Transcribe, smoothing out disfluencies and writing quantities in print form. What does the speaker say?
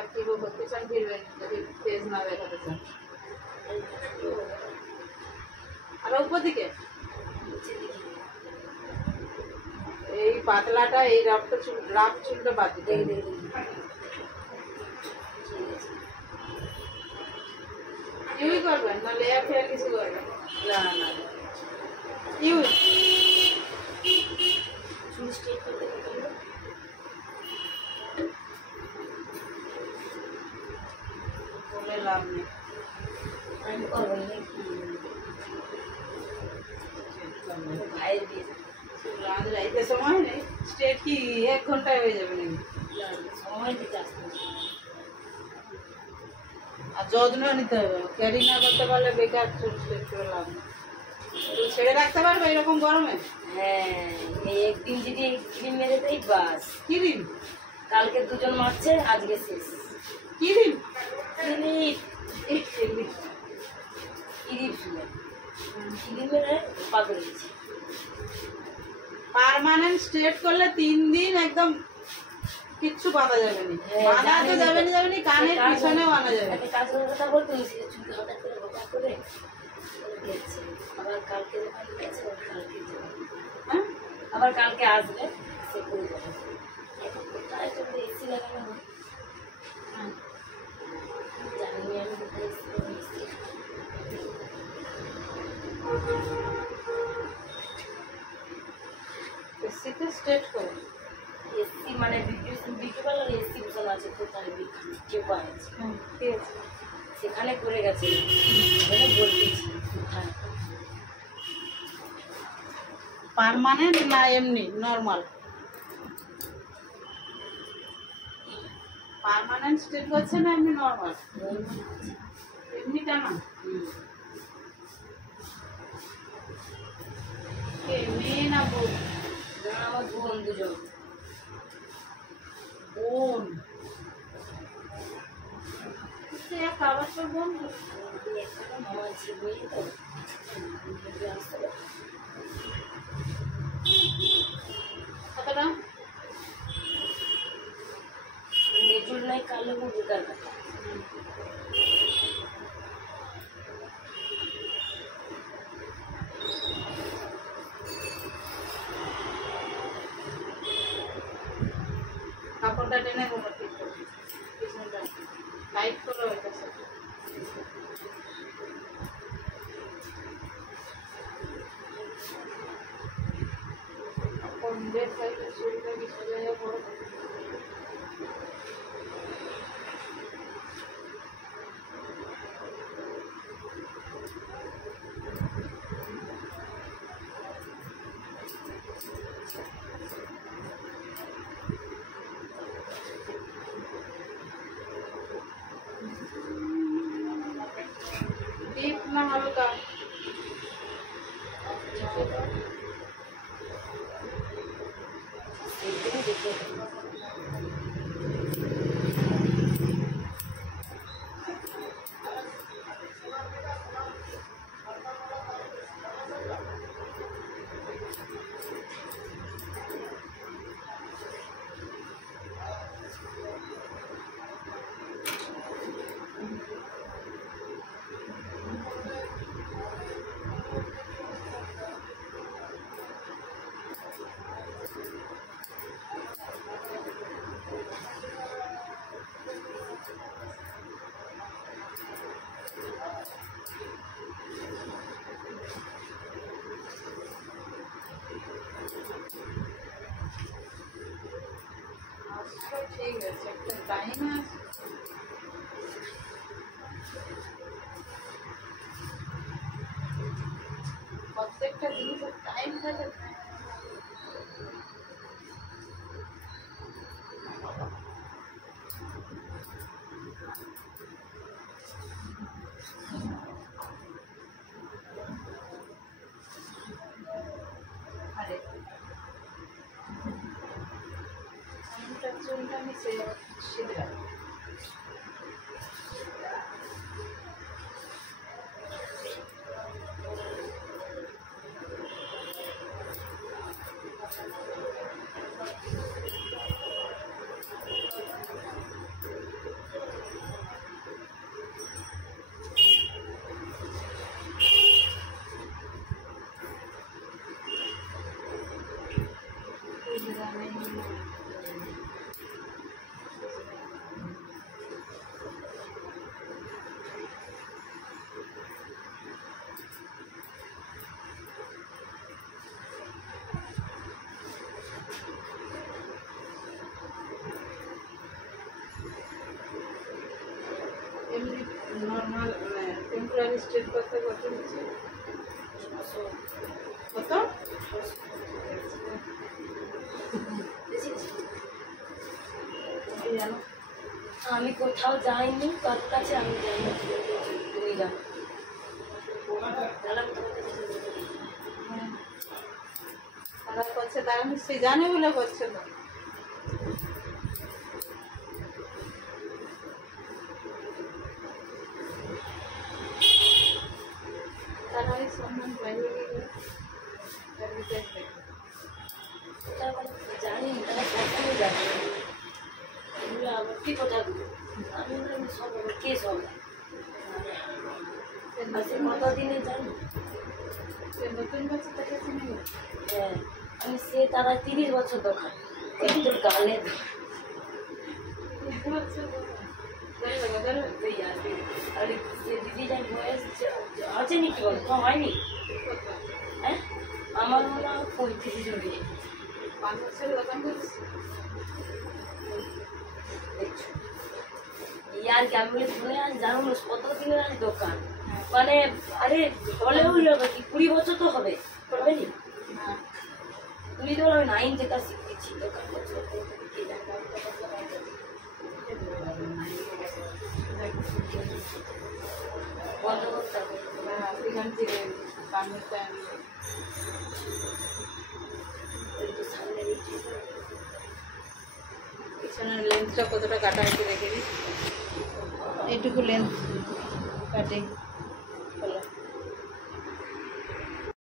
আর কি করতে চান ফিরবেন যদি তেজ না দেখাতে চান। আর উপর দিকে এই পাতলাটা এই রাফ চুলটা বাদ দিতে ইউই করবেন না লেয়ার ফেয়ার কিছু করবেন না না ইউই চুল স্ট্রেট করতে বলে লাভ নেই। আমি করবো ভাইয়ের দিয়ে যাইতে সময় নেই স্ট্রেট কি 1 ঘন্টায় হয়ে যাবে নাকি সময় দিতে আসতে আর যত্ন নিতে হবে ক্যারি না করতে পারলে বেকার চুল স্ট্রেট করে লাভ নেই। চুল ছেড়ে রাখতে পারবে এরকম গরমে? হ্যাঁ এই একদিন যদি ক্রিম মেরে দেই বাস। কি দিন? কালকে 2 জন মারছে আজকে শেষ। কি দিন? পার্মানেন্ট স্ট্রেট করলে 3 দিন একদম কিচ্ছু বাঁধা যাবে না। বাঁধা তো যাবে না কানের পিছনেও বাঁধা যাবে। কাজের কথা বলতে চুল হাতে করে আবার কালকে আবার কালকে আসবে সে করে যাবে। এসি লাগানো হয় জানি আমি কোথায় এসিতে স্ট্রেট করে এসি মানে বিউটি পার্লার এসি বসানো আছে কোথায় কেউ আছে সেখানে করে গেছে বলতেছি পার্মানেন্ট না এমনি নর্মাল? পার্মানেন্ট স্ট্রেট করছে না এমনি নর্মাল? এমনিটা না মেয়ে না বোন? আমার বোন 2 জন। বোন খাবার তোর বোন মামা ছিল কতটা নেচুর নাই কালো বেকার কথা। কাপড়টা টেনে গোবর ঠিক করবি পিছনটা লাইট করে ওইটা সাথে নিজের সাইডে শরীরটা কি সোজা হয়ে পড়ো ডিপ না হালকা ঠিক আছে একটা টাইম আছে প্রত্যেকটা জিনিসের টাইম থাকে আরে চুলটা নিচে সিধা নর্মাল টেম্পোরারি স্ট্রেট করতে কত হচ্ছে? কত? আমি কোথাও যাইনি, তোর কাছে আমি যাইনি, তুমি জানো। তারা করছে, তারা নিশ্চয়ই জানে বলে করছে তো। তারা ওই সম্মান পাইয়ে গেলে তার বিচার দেখবে। জানি তারা কখনো যাবে এগুলো আবার কি কথাগুলো আমি সব কে সব কতদিনে জানি নতুন বছর তাকে চিনি। হ্যাঁ আমি সে তারা 30 বছর দোকান একটু গালে দিদি যাই বয়স আছে নাকি বলো কম হয়নি? হ্যাঁ আমার মনে হয় 35 জড়িয়ে 5 বছরের দোকান করছি। ইয়ার কি আমি শুনে আজ জানো না কতদিনের আজ দোকান মানে আরে হলেও হবে কি 20 বছর তো হবে হবে নি? তুমি তো আমি 9 থেকে শিখেছি দোকান করছি বন্ধ করতে হবে এখান থেকে সামনের টাইম পিছনের লেন্থটা কতটা কাটা হয়েছে দেখে দিই। এইটুকু লেন্থ কাটে।